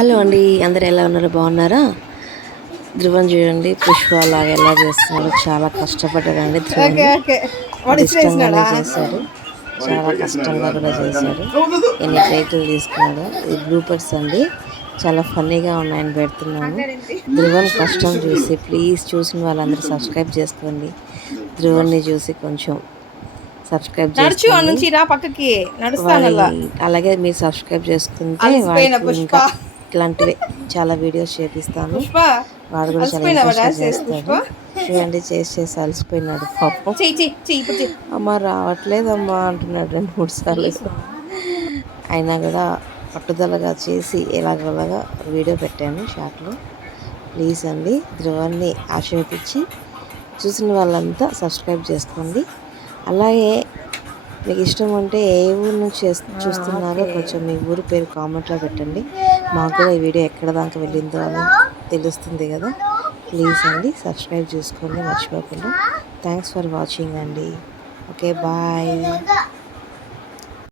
Hello అండి, అందరు ఎలా ఉన్నారు? బాగున్నారా? ధ్రువం చూడండి, పుష్ప లాగా ఎలా చేస్తున్నాడు. చాలా కష్టపడ్డాడండి ధ్రువన్. అది ఇష్టంగానే చేశాడు, చాలా కష్టంగా కూడా చేశాడు. ఎన్ని టేకులు తీసుకున్నాడు. ఇది బ్లూపర్స్ అండి, చాలా ఫన్నీగా ఉన్నాయని పెడుతున్నాను. ధ్రువన్ కష్టం చూసి ప్లీజ్ చూసిన వాళ్ళందరూ సబ్స్క్రైబ్ చేసుకోండి. ధ్రువన్ని చూసి కొంచెం సబ్స్క్రైబ్ చేసుకోండి. అలాగే మీరు సబ్స్క్రైబ్ చేసుకుంటే వాడికి ఇంకా ఇట్లాంటివి చాలా వీడియోస్ చేపిస్తాను. వాడు కూడా చాలా ఇంట్రెస్ట్గా చేస్తాడు. చూడండి, చేసి అలసిపోయినాడు పాపం. అమ్మ రావట్లేదమ్మా అంటున్నాడు 2-3 సార్లు. అయినా కూడా పట్టుదలగా చేసి ఎలాగోలాగా వీడియో పెట్టాను షార్ట్లో. ప్లీజ్ అండి, ధ్రువాన్ని ఆశీర్వదించి చూసిన వాళ్ళంతా సబ్స్క్రైబ్ చేసుకోండి. అలాగే మీకు ఇష్టం ఉంటే ఏ ఊరు నుంచి చూస్తున్నారో కొంచెం మీ ఊరి పేరు కామెంట్లో పెట్టండి. మాకు కూడా ఈ వీడియో ఎక్కడ దాకా వెళ్ళిందో అని తెలుస్తుంది కదా. ప్లీజ్ అండి, సబ్స్క్రైబ్ చేసుకోండి మర్చిపోకుండా. థ్యాంక్స్ ఫర్ వాచింగ్ అండి. Okay, bye.